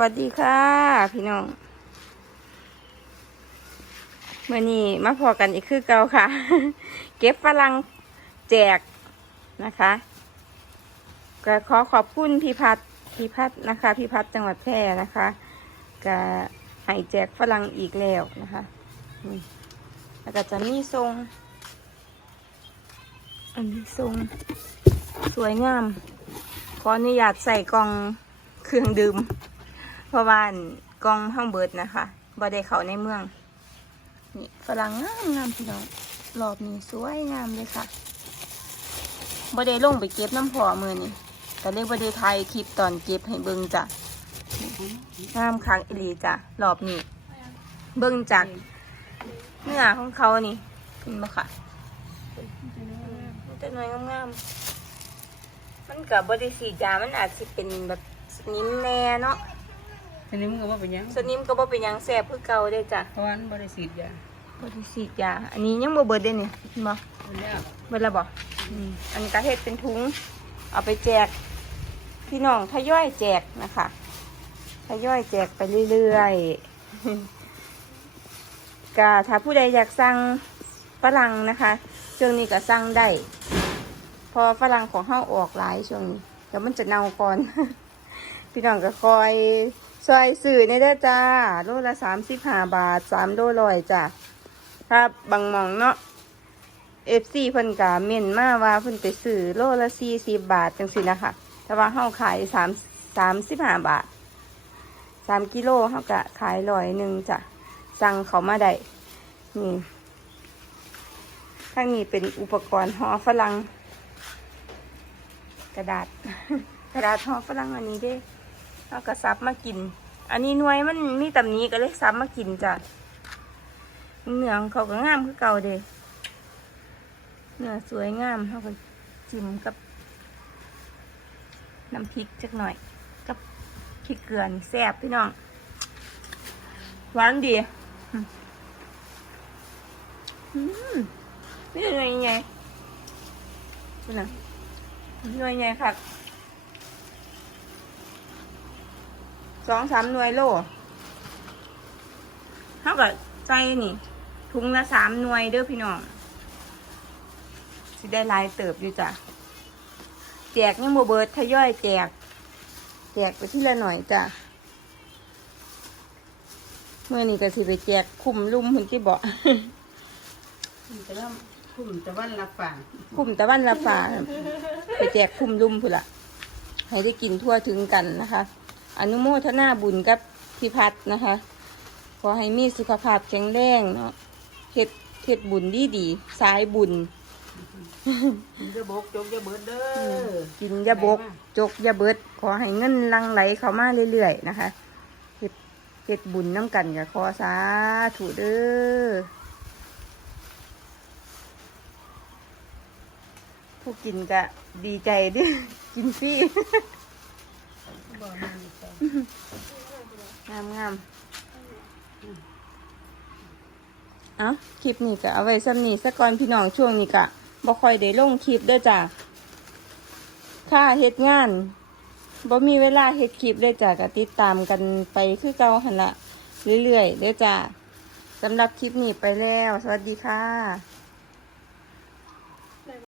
วัสดีค่ะ พี่น้องเมื่อนี้มาพอกันอีกคือเก่าค่ะ เก็บฝรั่งแจกนะคะก็ขอขอบคุณพี่พัฒน์พี่พัฒน์นะคะพี่พัฒน์จังหวัดแพร่นะคะก็ให้แจกฝรั่งอีกแล้วนะคะแล้วก็จะมีทรง อันนี้ทรงสวยงาม ขออนุญาตใส่กล่องเครื่องดื่ม เพราะว่าอั่นกล่องห้างเบิร์ดนะคะบ่ได้เขาในเมือง นี่ฝรั่งงามงามพี่น้องรอบนี้สวยงามเลยค่ะบ่ได้ลงไปเก็บน้ำพอมือนี่แต่เลยบ่ได้ถ่ายคลิปตอนเก็บให้เบิ่งจ้ะงามคักอีหลีจ้ะรอบนี้ เบิ่งจากเนื้อของเขานี่เห็นบ่ค่ะมันจะหน่วยงามๆมันกับบริสีดยามันอาจสิเป็นแบบนิ้มแน่เนาะ ทีนี้มึงก็ว่าเป็นหยังสนิมก็บ่เป็นหยังแสบคือเก่าเด้จ้ะเพราะว่ามันบริสิทธิ์ยาบริสีดยาอันนี้ยังบ่เบิดเด้นี่เห็นบ่อันเนี้ยเบิดแล้วบ่อืมอันนี้ก็เฮ็ดเป็นถุง เอาไปแจก พี่น้องทยอยแจกนะคะทยอยแจกไปเรื่อยๆ ก็ถ้าผู้ใดอยากสั่งฝรั่งนะคะช่วงนี้ก็สั่งได้ พอฝรั่งของเฮาออกหลายช่วงนี้เดี๋ยวมันจะเน่าก่อน พี่น้องก็คอย ซอยสื่อในเด้อจ้าโลละสามสิบห้าบาทสามโลร้อยจ้าถ้าบางมองเนาะเอฟซีเพิ่นกาเม่นมาว่าเพิ่นไปซื้อโลละสี่สิบบาทจังสินะคะแต่ว่าเฮาขายสามสามสิบห้าบาทสามกิโลเฮากะขายร้อยหนึ่งจ้ะสั่งเขามาได้นี่ข้างนี้เป็นอุปกรณ์ห่อฝรั่งกระดาษ กระดาษห่อฝรั่งอันนี้ด้วย เอากระซับมากิน อันนี้หน่วยมันมีตำนี้ก็เลยซับมากินจ้ะเนื้อของเขาก็งามคือเก่าเด้เนื้อสวยงามเขาก็จิ้มกับน้ำพริกจักหน่อย กับพริกเกลือนแซ่บพี่น้องหวานดีอืมนี่หน่วยใหญ่นี่นะหน่วยใหญ่ค่ะ สองสามหน่วยโลเท่ากับใส่นี่ถุงละสามหน่วยเด้อพี่น้องสิได้หลายเติบอยู่จ้ะแจกยังโมเบิร์ดทยอยแจก แจกไปที่ละหน่อยจ้ะเมื่อนี้ก็สิไปแจกคุมลุ่มคุณที่บอกแต่ว่าคุ้มแต่ว่าละฝ่าคุมตะวันละฝ่าไปแจกคุมลุ่มพุ่นละให้ได้กินทั่วถึงกันนะคะ อนุโมทนาบุญกับพี่พัฒน์นะคะ ขอให้มีสุขภาพแข็งแรงเนาะเฮ็ดเฮ็ดบุญดีดีๆสายบุญกินจะบกจกจะเบิดเด้อกินอยาบกจกอยาเบิด ขอให้เงินหลังไหลเข้ามาเรื่อยๆนะคะเฮ็ดเฮ็ดบุญน้ำกันกับขอสาธุเด้อผู้กินก็ดีใจเด้วยกินฟรีบ่นั่นต่อ งามงามเอาคลิปนี้ก็เอาไว้ซ้ำนี้สักก่อนพี่น้องช่วงนี้ก็บ่ค่อยได้ลงคลิปด้อจ้ะค่าเฮ็ดงานบ่มีเวลาเฮ็ดคลิปเลยจ้ะก็ติดตามกันไปคือเก่าหันละเรื่อยๆเด้อจ้ะสำหรับคลิปนี้ไปแล้ว สวัสดีค่ะ